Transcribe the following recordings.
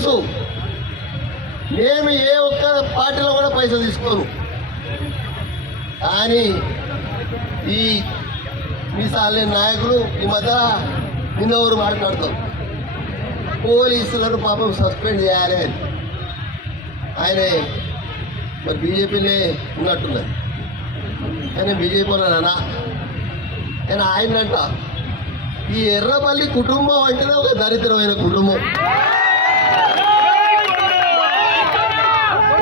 తెలుసు, నేను ఏ ఒక్క పార్టీలో కూడా పైసలు తీసుకోను. కానీ ఈ మీసాలే నాయకులు ఈ మధ్య నిన్నెవరు మాట్లాడతాం, పోలీసులను పాపం సస్పెండ్ చేయాలి అని. ఆయన మరి బీజేపీనే ఉన్నట్టున్నది, ఆయన బీజేపీలోనా? ఆయన ఆయనంట ఈ ఎర్రపల్లి కుటుంబం అంటేనే ఒక దరిద్రమైన కుటుంబం.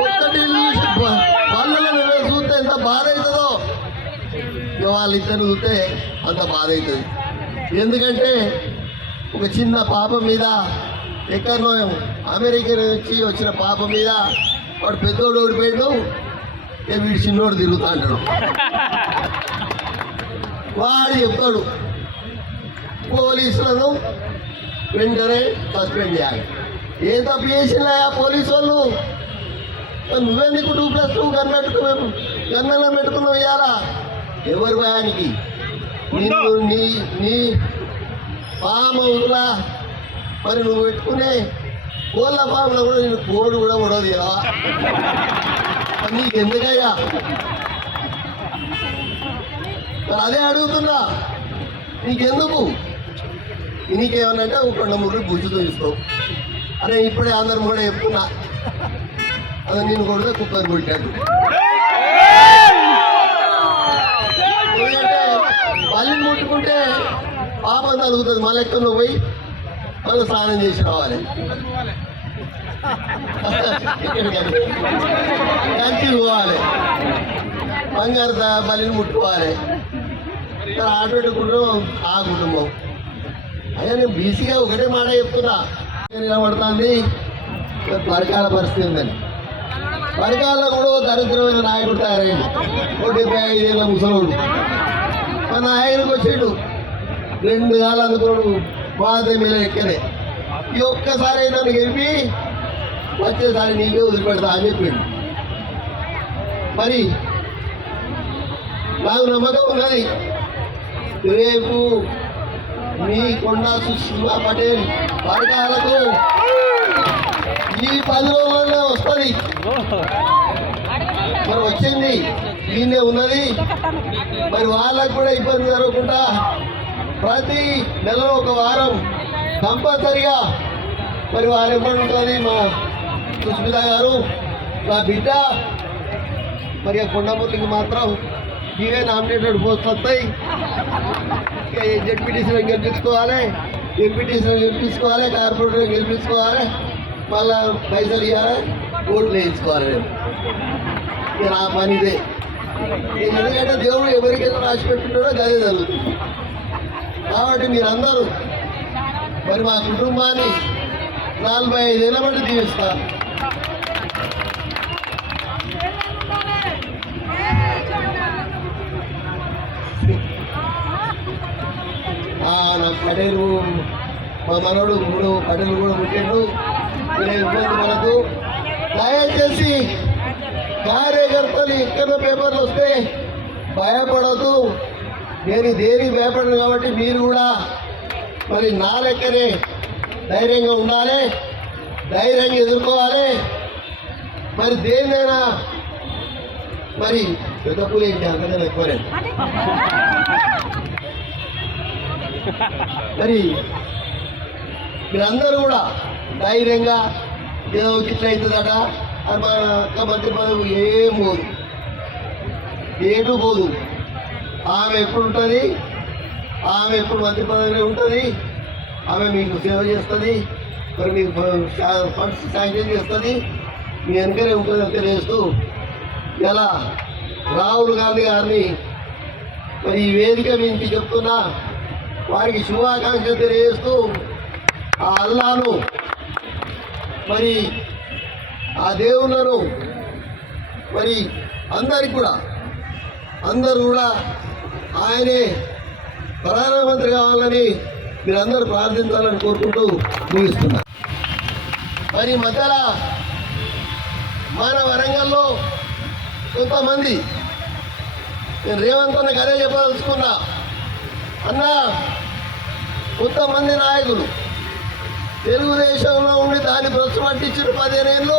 ఒక్కటి వాళ్ళని చూస్తే ఎంత బాధ అవుతుందో వాళ్ళిద్దరిని చూస్తే అంత బాధ అవుతుంది. ఎందుకంటే ఒక చిన్న పాప మీద, ఎక్కడో అమెరికా నుంచి వచ్చిన పాప మీద వాడు పెద్దోడు ఓడిపోయాడు, వీడు చిన్నోడు తిరుగుతా అంటాడు. వాడు చెప్తాడు పోలీసులను వెంటనే సస్పెండ్ చేయాలి. ఏం తప్పు చేసినా పోలీసు వాళ్ళు? నువ్వెందుకు 2+2 గన్నెలా పెట్టుకున్నావు? ఇవ్వాలా ఎవరి భయానికి? నిన్ను నీ పాము అవుతులా మరి నువ్వు పెట్టుకునే కోళ్ళ పాములో కూడా నేను కోడు కూడా ఉండదు కదా, నీకు ఎందుకయ్యా? అదే అడుగుతున్నా, నీకెందుకు? నీకేమన్నంటే ఒక 2-3 గుజ్జుతో ఇస్తావు. అరే ఇప్పుడే అందరం కూడా చెప్తున్నా, అది నేను కొడితే కుక్కర్ కొట్టాడు. ఎందుకంటే బలిని ముట్టుకుంటే పాపం తలుగుతుంది, మళ్ళీ ఎక్కడో పోయి మళ్ళీ స్నానం చేసి రావాలి, కంచి పోవాలి, బంగారు బలిని ముట్టుకోవాలి. అటువంటి కుటుంబం ఆ కుటుంబం. అయ్యా నేను బీసీగా ఒకటే మాట చెప్తున్నా, నిలబడుతుంది పరకాల పరిస్థితి ఉందని. పరకాలలో కూడా దరిద్రమైన నాయకుడు తయారయ్యాడు, 75 ఏళ్ళ ముసలోడు. మన నాయకుడికి వచ్చాడు 2 కాళ్ళు అందుకోడు, బాధ మీద ఎక్కనే. ఈ ఒక్కసారి అయినా గెలిపి వచ్చేసారి నీకే వదిలిపెడతా అని చెప్పిండు. మరి నాకు నమ్మకం ఉన్నది, రేపు మీ కొండా సుష్మా పటేల్ పరకాలకు ఈ 10 రోజుల్లో వస్తుంది. మరి వచ్చింది దీన్నే ఉన్నది. మరి వాళ్ళకు కూడా ఇబ్బంది జరగకుండా ప్రతి నెలలో 1 వారం కంపల్సరిగా మరి వారు ఎప్పుడు ఉంటుంది మా సుష్మిత గారు, నా బిడ్డ. మరి ఆ కొండమూర్తికి మాత్రం ఇవే నామినేటెడ్ పోస్టులు వస్తాయి. జెడ్పీటీసీలో గెలిపించుకోవాలి, ఎంపీటీసీలో గెలిపించుకోవాలి, కార్పొరేటర్లో గెలిపించుకోవాలి, మళ్ళా పైసలు ఇవ్వాలి, ఓట్లు వేయించుకోవాలి. నా పని ఇదే. ఎందుకంటే దేవుడు ఎవరికైనా రాసి పెట్టుకుంటాడో గదే జరుగుతుంది. కాబట్టి మీరందరూ మరి మా కుటుంబాన్ని 45 ఏళ్ళ బట్టి దీవిస్తారు. నాకు పటేలు మా మనోడు 3 పటేలు కూడా పుట్టిండు. ఇబ్బంది మనకు. దయచేసి కార్యకర్తలు ఎక్కడ పేపర్లు వస్తే భయపడద్దు. నేను దేనికి భయపడను కాబట్టి మీరు కూడా మరి నా లెక్కనే ధైర్యంగా ఉండాలి, ధైర్యంగా ఎదుర్కోవాలి. మరి దేన్నైనా మరి పెద్ద పూలు ఏంటి అంతకన్నా ఎక్కువనే. మరి మీరందరూ కూడా ధైర్యంగా ఏదో ఇట్లా అవుతుందట మన మంత్రి పదవి ఏం పోదు, ఏటు పోదు. ఆమె ఎప్పుడు ఉంటుంది, ఆమె ఎప్పుడు మంత్రి పదవిలో ఉంటుంది. ఆమె మీకు సేవ చేస్తుంది, మరి మీకు ఫండ్స్ శాంక్షన్ చేస్తుంది, మీ వెనకనే ఉంటుందని తెలియజేస్తూ ఇలా రాహుల్ గాంధీ గారిని మరి ఈ వేదిక నుంచి చెప్తున్నా, వారికి శుభాకాంక్షలు తెలియజేస్తూ ఆ అల్లాను మరి ఆ దేవుళ్ళను మరి అందరూ కూడా ఆయనే ప్రధానమంత్రి కావాలని మీరందరూ ప్రార్థించాలని కోరుకుంటూ ముగిస్తున్నారు. మరి మధ్యలో మన వరంగల్లో కొంతమంది నేను రేవంత్ అన్నకి అదే చెప్పదలుచుకున్నా. అన్న కొంతమంది నాయకులు తెలుగుదేశంలో ఉండి దాన్ని ప్రశ్న పట్టించిన 15 ఏళ్ళు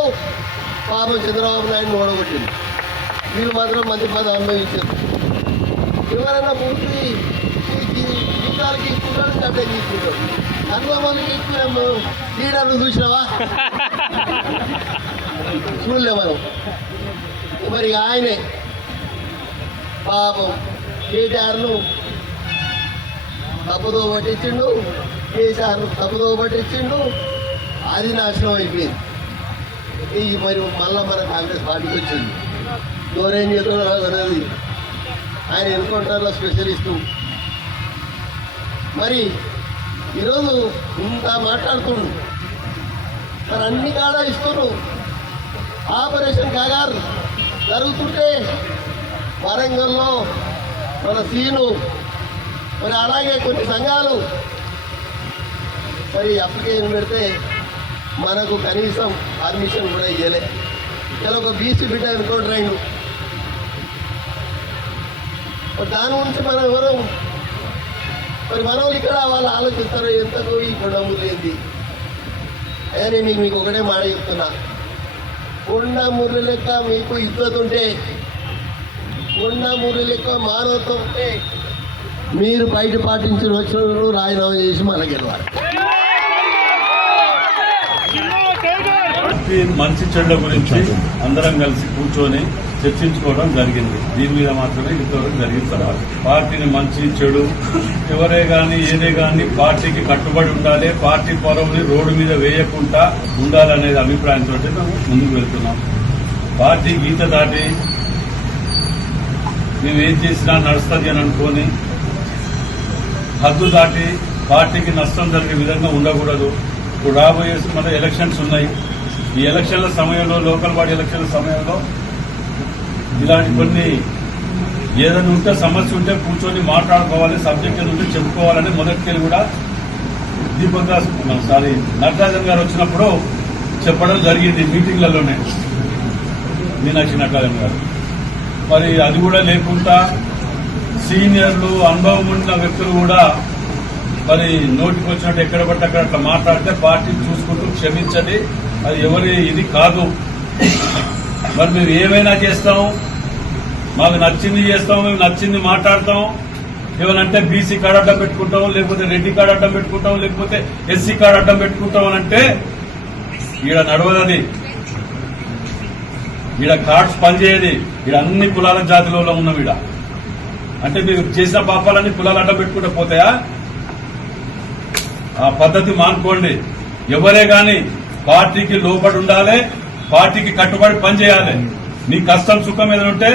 పాపం చంద్రబాబు నాయుడు ఓడగొట్టింది. మీరు మాత్రం మంత్రి పదవి అనుభవించారు. ఎవరైనా పూర్తి జీతాలకి ఇస్తున్నాడు అట్టే తీసుకుంటారు. అనుభవానికి ఎక్కువ లీడర్లు చూసినావా? చూడలే మనం. మరి ఆయనే పాపం కేటీఆర్ను తప్పుదో పట్టించిండు, కేసీఆర్ను తప్పుదో పట్టించిండు. అది నాశనం అయిపోయింది. ఈ మరి మళ్ళా మన కాంగ్రెస్ పార్టీకి వచ్చింది. ఎవరేం చేస్తున్నారో అనేది ఆయన ఎన్కౌంటర్లో స్పెషలిస్టు. మరి ఈరోజు ఇంత మాట్లాడుతుండు, మరి అన్ని కాడ ఇస్తున్నారు. ఆపరేషన్ కాగారు జరుగుతుంటే వరంగల్లో మన సీను, మరి అలాగే కొన్ని సంఘాలు మరి అప్లికేషన్ పెడితే మనకు కనీసం పర్మిషన్ కూడా ఇవ్వలే. ఇలా ఒక బీసీ బిడ్డ ఎన్కౌంటర్ అయిండు. దాని గురించి మనం ఎవరు మరి మనం ఇక్కడ వాళ్ళు ఆలోచిస్తారు ఎంతకు ఈ కొండమూరు ఏంది అని. నేను మీకు ఒకటే మాట చెప్తున్నా, కొండమూరు లెక్క మీకు ఇద్దరు ఉంటే, కొండమూరు లెక్క మానవత్వం ఉంటే మీరు బయట పాటించిన వచ్చిన రాజీనామా చేసి మన గెలవాలి. మంచి చెడ్ల గురించి అందరం కలిసి కూర్చొని చర్చించుకోవడం జరిగింది. దీని మీద మాత్రమే ఇంతవరకు జరిగింది. తర్వాత పార్టీని మంచి చెడు ఎవరే గాని ఏదే గాని పార్టీకి కట్టుబడి ఉండాలి, పార్టీ పొరవుని రోడ్డు మీద వేయకుండా ఉండాలనేది అభిప్రాయంతో మేము ముందుకు వెళ్తున్నాం. పార్టీ గీత దాటి మేము ఏం చేసినా నడుస్తుంది అని అనుకోని హద్దు దాటి పార్టీకి నష్టం జరిగే విధంగా ఉండకూడదు. ఇప్పుడు రాబోయే మన ఎలక్షన్స్ ఉన్నాయి. ఈ ఎలక్షన్ల సమయంలో, లోకల్ బాడీ ఎలక్షన్ల సమయంలో ఇలాంటి కొన్ని ఏదైనా ఉంటే సమస్య ఉంటే కూర్చొని మాట్లాడుకోవాలి, సబ్జెక్ట్ ఏది ఉంటే చెప్పుకోవాలని మొదటికెళ్ళి కూడా దీపక్ దాస్ నటరాజన్ గారు వచ్చినప్పుడు చెప్పడం జరిగింది మీటింగ్లలోనే, మీనాక్షి నటరాజన్ గారు. మరి అది కూడా లేకుండా సీనియర్లు, అనుభవం ఉన్న వ్యక్తులు కూడా మరి నోటికి వచ్చినట్టు ఎక్కడ పట్టి అక్కడ అట్లా మాట్లాడితే పార్టీ చూసుకుంటూ క్షమించండి, అది ఎవరి ఇది కాదు. మరి మేము ఏమైనా చేస్తాం, మాకు నచ్చింది చేస్తాం, మేము నచ్చింది మాట్లాడతాం. ఏమనంటే బీసీ కార్డు అడ్డం పెట్టుకుంటాం, లేకపోతే రెడ్డి కార్డు అడ్డం పెట్టుకుంటాం, లేకపోతే ఎస్సీ కార్డు అడ్డం పెట్టుకుంటాం అని అంటే ఈడ నడవదది. ఈడ కార్డ్స్ పనిచేయది. ఈడ అన్ని కులాల జాతిలో ఉన్నాం. ఈడ అంటే మీరు చేసిన పాపాలన్నీ కులాలు అడ్డం పెట్టుకుంటూ పోతాయా? ఆ పద్ధతి మానుకోండి. ఎవరే గాని పార్టీకి లోబడి ఉండాలి, పార్టీకి కట్టుబడి పనిచేయాలి. మీ కష్టం సుఖం ఏదైనా ఉంటే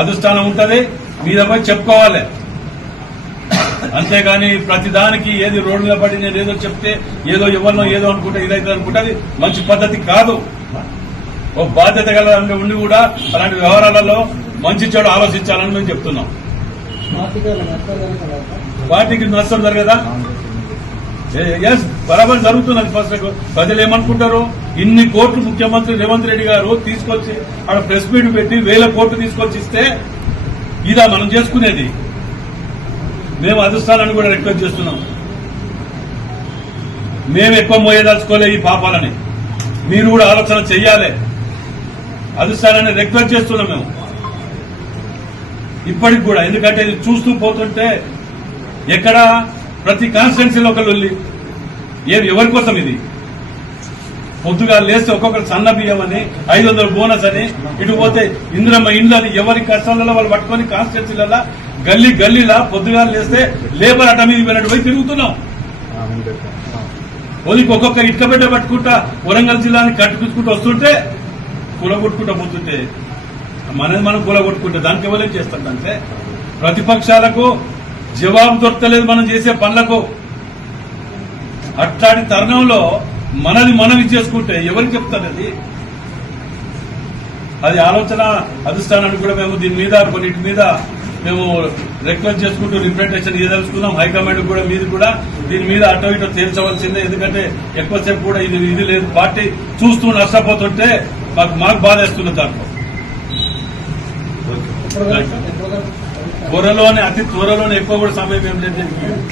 అధిష్టానం ఉంటది, మీద పోయి చెప్పుకోవాలి. అంతేగాని ప్రతిదానికి ఏది రోడ్డు మీద పడి నేను ఏదో చెప్తే ఏదో ఎవరినో ఏదో అనుకుంటే ఇదైతే అనుకుంటే అది మంచి పద్ధతి కాదు. ఓ బాధ్యత గల ఉండి కూడా అలాంటి వ్యవహారాలలో మంచి చెడు ఆలోచించాలని మేము చెప్తున్నాం. పార్టీకి నష్టం జరగదా? ఎస్, బరాబర్ జరుగుతున్నది. ఫస్ట్ ప్రజలు ఏమనుకుంటారు, ఇన్ని కోట్లు ముఖ్యమంత్రి రేవంత్ రెడ్డి గారు తీసుకొచ్చి ఆడ ప్రెస్ మీట్ పెట్టి 1000 కోట్లు తీసుకొచ్చి ఇస్తే ఇదా మనం చేసుకునేది? మేము అధిష్టానాన్ని కూడా రిక్వెస్ట్ చేస్తున్నాం, మేము ఎక్కువ మోయదలుచుకోలే ఈ పాపాలని, మీరు కూడా ఆలోచన చెయ్యాలి. అధిష్టానాన్ని రిక్వెస్ట్ చేస్తున్నాం మేము ఇప్పటికి కూడా. ఎందుకంటే ఇది చూస్తూ పోతుంటే ఎక్కడ ప్రతి కాన్స్టిట్యున్సీలో ఒక లొల్లి. ఎవరి కోసం ఇది? పొద్దుగా లేస్తే ఒక్కొక్కరు సన్న బియ్యం అని, 500 బోనస్ అని, ఇటు పోతే ఇంద్రమ్మ ఇండ్లు అని, ఎవరి కష్టాలలో వాళ్ళు పట్టుకొని కాన్స్టిట్యున్సీలలో గల్లీ గల్లీలా పొద్దుగా లేస్తే లేబర్ అడ్డ మీద వెళ్ళినట్టు పోయి తిరుగుతున్నాం. ఒలికి ఒక్కొక్క ఇటుక బిడ్డ పట్టుకుంటా వరంగల్ జిల్లాని కట్టుకుంటూ వస్తుంటే కూలగొట్టుకుంటూ పోతుంటే మనది మనం కూలగొట్టుకుంటే దానికి ఎవరేం చేస్తాడంటే ప్రతిపక్షాలకు జవాబు దొరకలేదు మనం చేసే పనులకు. అట్లాంటి తరుణంలో మనది మనం చేసుకుంటే ఎవరికి చెప్తారు? అది ఆలోచన అధిష్టానానికి కూడా మేము దీని మీద కొన్నిటి మీద మేము రిక్వెస్ట్ చేసుకుంటూ రిప్రజెంటేషన్ ఇవ్వదలుచుకున్నాం. హైకమాండ్ కూడా మీది కూడా దీని మీద అటో ఇటో తేల్చవలసిందే. ఎందుకంటే ఎక్కువసేపు కూడా ఇది లేదు. పార్టీ చూస్తూ నష్టపోతుంటే మాకు బాధ వేస్తున్నది. దాంట్లో త్వరలోనే, అతి త్వరలోనే, ఎక్కువ కూడా సమయం ఏం లేదు.